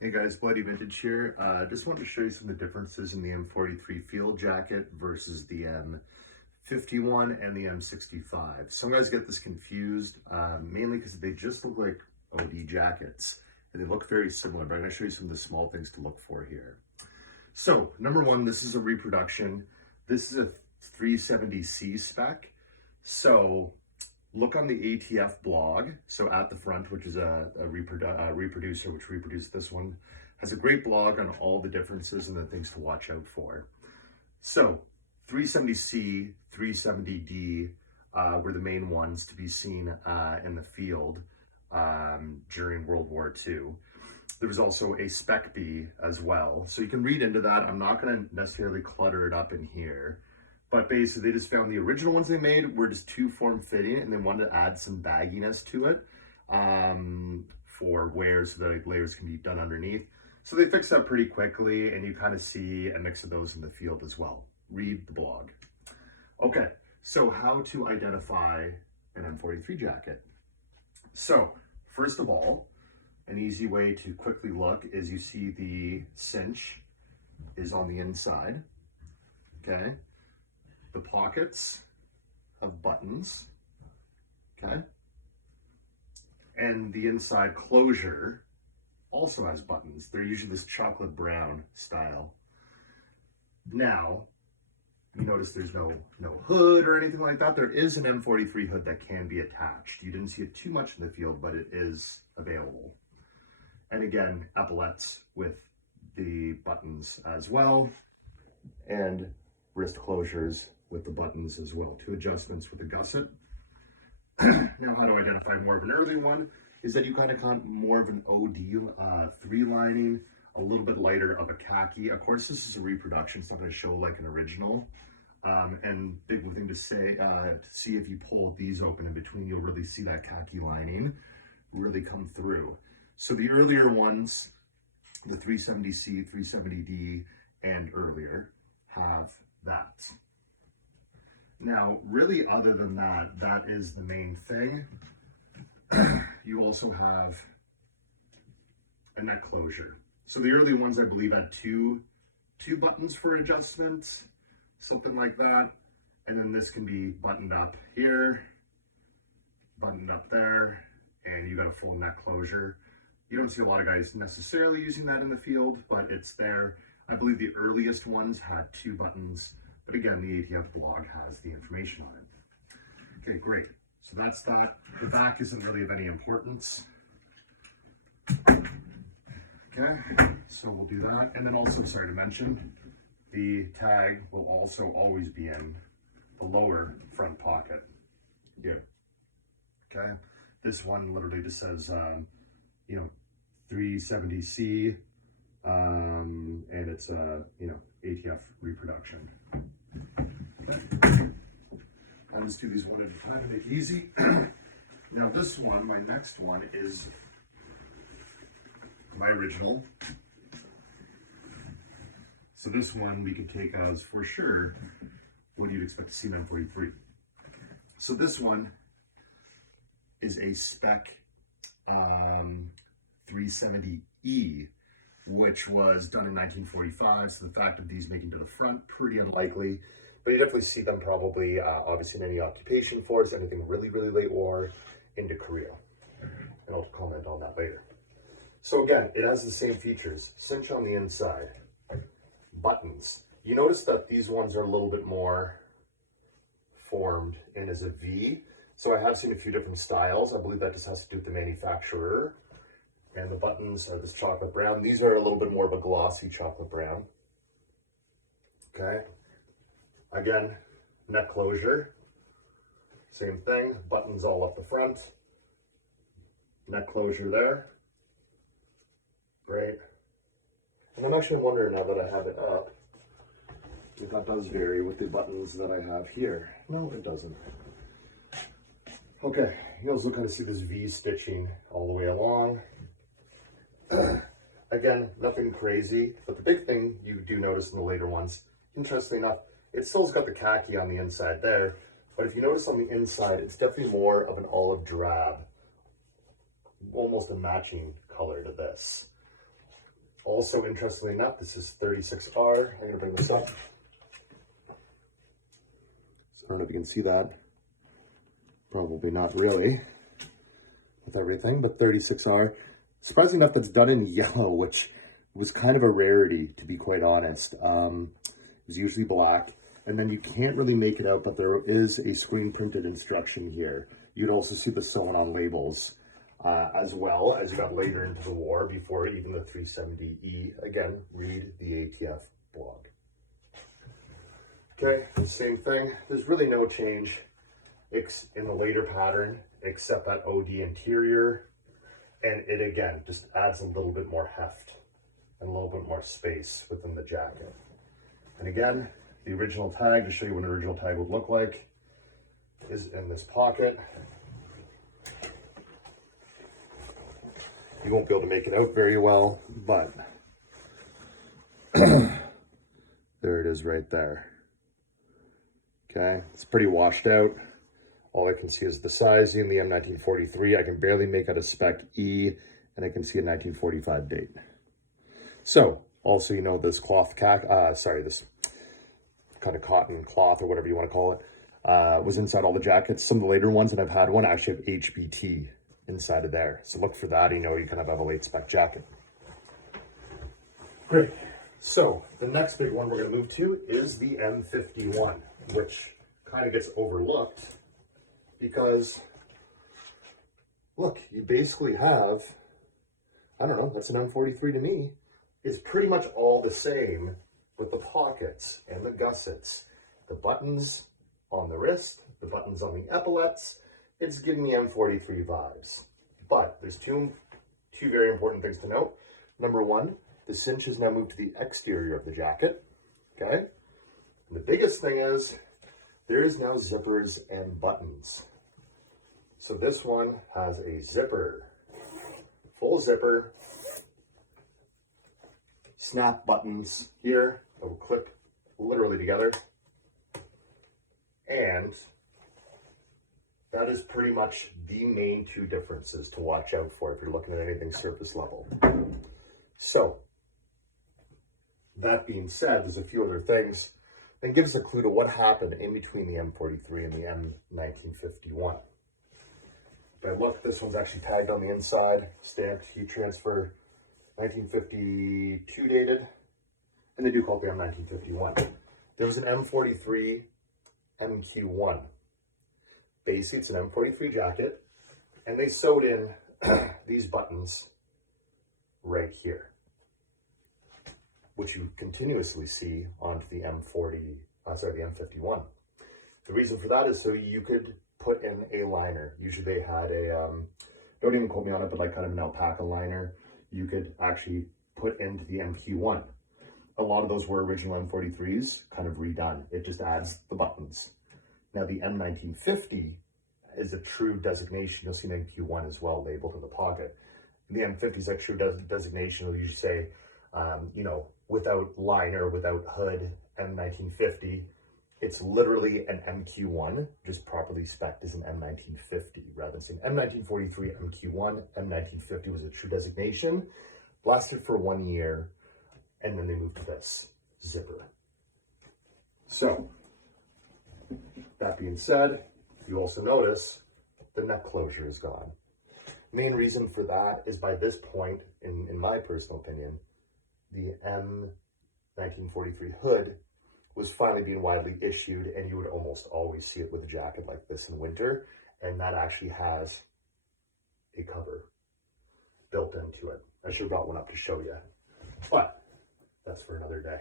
Hey guys, Bloody Vintage here. Just wanted to show you some of the differences in the M43 field jacket versus the M51 and the M65. Some guys get this confused, mainly because they just look like OD jackets and they look very similar, but I'm going to show you some of the small things to look for here. So, number one, this is a reproduction. This is a 370C spec. So, look on the ATF blog. So at the front, which is a reproducer, which reproduced this one, has a great blog on all the differences and the things to watch out for. So 370C, 370D were the main ones to be seen in the field during World War II. There was also a Spec B as well. So you can read into that. I'm not going to necessarily clutter it up in here. But basically, they just found the original ones they made were just too form-fitting, and they wanted to add some bagginess to it for wear so that layers can be done underneath. So they fixed that pretty quickly, and you kind of see a mix of those in the field as well. Read the blog. Okay, so how to identify an M43 jacket. So, first of all, an easy way to quickly look is you see the cinch is on the inside, okay? The pockets have buttons, okay? And the inside closure also has buttons. They're usually this chocolate brown style. Now, you notice there's no hood or anything like that. There is an M43 hood that can be attached. You didn't see it too much in the field, but it is available. And again, epaulettes with the buttons as well, and wrist closures with the buttons as well. Two adjustments with the gusset. Now, how to identify more of an early one is that you kind of got more of an OD 3 lining, a little bit lighter of a khaki. Of course, this is a reproduction. It's not going to show like an original. And big thing to say, to see if you pull these open in between, you'll really see that khaki lining really come through. So the earlier ones, the 370C, 370D, and earlier have that. Now, really, other than that, that is the main thing. You also have a neck closure. So the early ones, I believe, had two buttons for adjustment, something like that. And then this can be buttoned up here, buttoned up there, and you got a full neck closure. You don't see a lot of guys necessarily using that in the field, but it's there. I believe the earliest ones had 2 buttons, but again, the ATF blog has the information on it. Okay, great. So that's that. The back isn't really of any importance. Okay, so we'll do that. And then also, sorry to mention, the tag will also always be in the lower front pocket. Yeah. Okay, this one literally just says, 370C, and it's a, ATF reproduction. Okay. I'll just do these one at a time to make it easy. Now this one, my next one, is my original. So this one we can take as, for sure, what you'd expect to see in M43. So this one is a Spec 370E, which was done in 1945. So the fact of these making to the front, pretty unlikely. But you definitely see them probably, obviously, in any occupation force, anything really, really late war, into Korea. And I'll comment on that later. So again, it has the same features. Cinch on the inside. Buttons. You notice that these ones are a little bit more formed in as a V. So I have seen a few different styles. I believe that just has to do with the manufacturer. And the buttons are this chocolate brown. These are a little bit more of a glossy chocolate brown. Okay. Again, neck closure. Same thing. Buttons all up the front. Neck closure there. Great. And I'm actually wondering, now that I have it up, if that does vary with the buttons that I have here. No, it doesn't. Okay, you also kind of see this V stitching all the way along. Again, nothing crazy, but the big thing you do notice in the later ones, interestingly enough, it still's got the khaki on the inside there, but if you notice on the inside, it's definitely more of an olive drab, almost a matching color to this. Also, interestingly enough, this is 36R. I'm gonna bring this up. So I don't know if you can see that. Probably not really with everything, but 36R. Surprisingly enough, that's done in yellow, which was kind of a rarity, to be quite honest. It was usually black, and then you can't really make it out, but there is a screen printed instruction here. You'd also see the sewn on labels, as well as you got later into the war, before even the 370E. Again, read the ATF blog. Okay, same thing. There's really no change in the later pattern, except that OD interior. And it, again, just adds a little bit more heft and a little bit more space within the jacket. And again, the original tag, to show you what an original tag would look like, is in this pocket. You won't be able to make it out very well, but there it is right there. Okay, it's pretty washed out. All I can see is the sizing, the M1943. I can barely make out a Spec E, and I can see a 1945 date. So, also, you know, this cloth this kind of cotton cloth, or whatever you want to call it, was inside all the jackets. Some of the later ones, and I've had one, actually have HBT inside of there. So look for that, you know, you kind of have a late spec jacket. Great. So the next big one we're going to move to is the M51, which kind of gets overlooked because, look, you basically have, I don't know, that's an M43 to me. It's pretty much all the same with the pockets and the gussets, the buttons on the wrist, the buttons on the epaulets. It's giving me M43 vibes. But there's two very important things to note. Number one, the cinch has now moved to the exterior of the jacket, okay? And the biggest thing is, there is now zippers and buttons. So this one has a zipper, full zipper, snap buttons here that will clip literally together. And that is pretty much the main two differences to watch out for if you're looking at anything surface level. So, that being said, there's a few other things that give us a clue to what happened in between the M43 and the M1951. But look, this one's actually tagged on the inside, stamped, heat transfer, 1952 dated, and they do call it the M1951. There was an M43 MQ1. Basically, it's an M43 jacket, and they sewed in these buttons right here, which you continuously see onto the the M51. The reason for that is so you could put in a liner. Usually they had a, don't even quote me on it, but like kind of an alpaca liner you could actually put into the MQ1. A lot of those were original M43s, kind of redone. It just adds the buttons. Now the M1950 is a true designation. You'll see an MQ1 as well labeled in the pocket. The M50 is a true designation. It'll usually say, you know, without liner, without hood, M1950. It's literally an MQ1, just properly spec'd as an M1950, rather than saying M1943 MQ1. M1950 was a true designation, lasted for 1 year, and then they moved to this zipper. So, that being said, you also notice the neck closure is gone. Main reason for that is by this point, in my personal opinion, the M1943 hood was finally being widely issued, and you would almost always see it with a jacket like this in winter, and that actually has a cover built into it. I should have brought one up to show you, but that's for another day.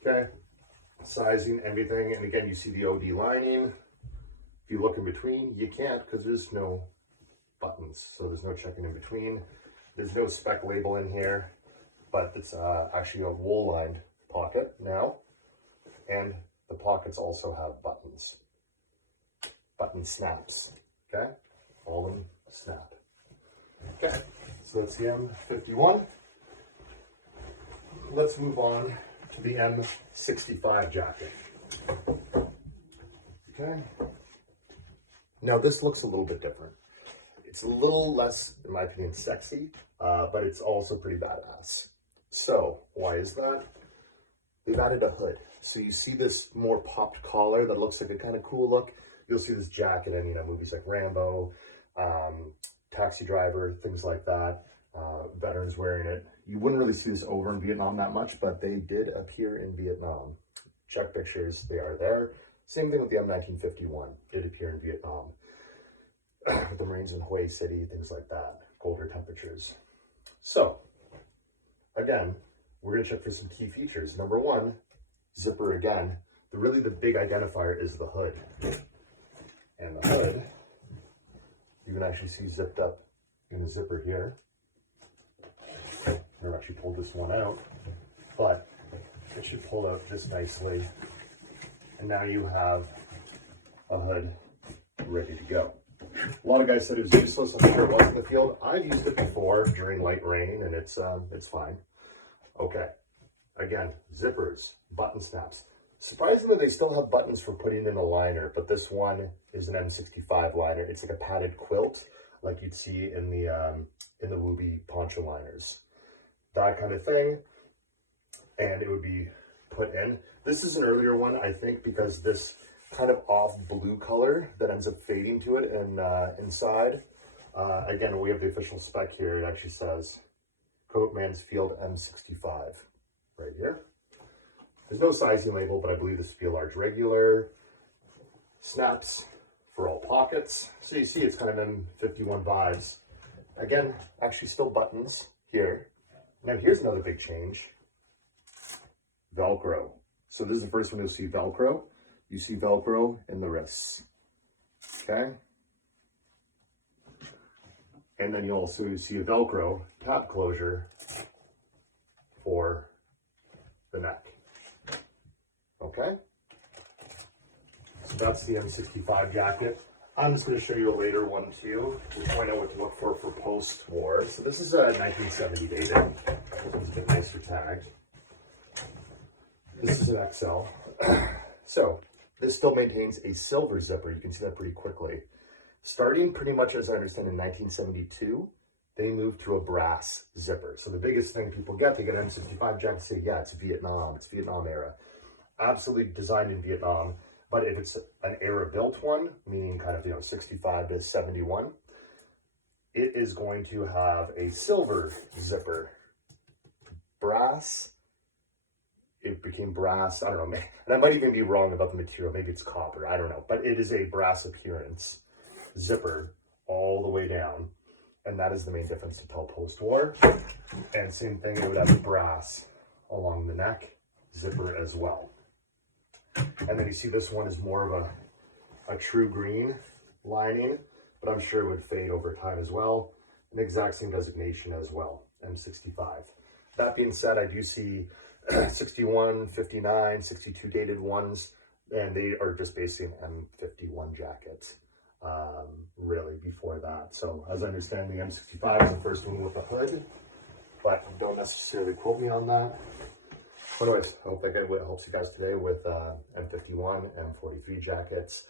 Okay, sizing, everything, and again, you see the OD lining. If you look in between, you can't because there's no buttons, so there's no checking in between. There's no spec label in here, but it's actually a wool-lined pocket now. And the pockets also have buttons. Button snaps, okay? All of them snap. Okay, so that's the M51. Let's move on to the M65 jacket. Okay. Now this looks a little bit different. It's a little less, in my opinion, sexy, but it's also pretty badass. So why is that? They've added a hood. So you see this more popped collar that looks like a kind of cool look. You'll see this jacket in, movies like Rambo, Taxi Driver, things like that. Veterans wearing it. You wouldn't really see this over in Vietnam that much, but they did appear in Vietnam. Check pictures, they are there. Same thing with the M1951, did appear in Vietnam. With the Marines in Hue City, things like that, colder temperatures. So, again, we're gonna check for some key features. Number one, zipper again. Really the big identifier is the hood. And the hood, you can actually see zipped up in the zipper here. I've actually pulled this one out, but it should pull out just nicely. And now you have a hood ready to go. A lot of guys said it was useless. I'm sure it was in the field. I've used it before during light rain, and it's fine. Okay, again, zippers, button snaps. Surprisingly, they still have buttons for putting in a liner, but this one is an M65 liner. It's like a padded quilt, like you'd see in the WWII poncho liners. That kind of thing, and it would be put in. This is an earlier one, I think, because this kind of off blue color that ends up fading to it and inside. Again, we have the official spec here. It actually says Coat Mansfield M65 right here. There's no sizing label, but I believe this would be a large regular. Snaps for all pockets. So you see it's kind of M51 vibes. Again, actually still buttons here. Now here's another big change. Velcro. So this is the first one you'll see Velcro. You see Velcro in the wrists. Okay? And then you'll also see a Velcro tab closure for the neck. Okay? So that's the M65 jacket. I'm just going to show you a later one too. We'll point out what to look for post-war. So this is a 1970 dated. It's a bit nicer tagged. This is an XL. So this still maintains a silver zipper. You can see that pretty quickly. Starting pretty much, as I understand, in 1972, they moved to a brass zipper. So the biggest thing people get, they get an M65 jacket, say, yeah, it's Vietnam. It's Vietnam era. Absolutely designed in Vietnam. But if it's an era-built one, meaning kind of, 65 to 71, it is going to have a silver zipper. Brass, it became brass, I don't know, and I might even be wrong about the material, maybe it's copper, I don't know, but it is a brass appearance zipper all the way down, and that is the main difference to tell post-war. And same thing, it would have brass along the neck, zipper as well. And then you see this one is more of a true green lining, but I'm sure it would fade over time as well. An exact same designation as well, M65. That being said, I do see 61, 59, 62 dated ones, and they are just basically an M51 jacket, really, before that. So as I understand, the M65 is the first one with the hood, but don't necessarily quote me on that. But anyways, I hope that helps you guys today with M51, M43 jackets,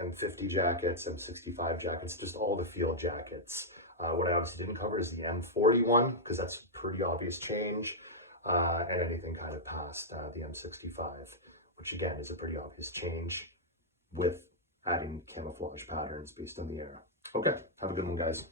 M50 jackets, M65 jackets, just all the field jackets. What I obviously didn't cover is the M41, because that's a pretty obvious change, and anything kind of past the M65, which again is a pretty obvious change with adding camouflage patterns based on the era. Okay, have a good one, guys.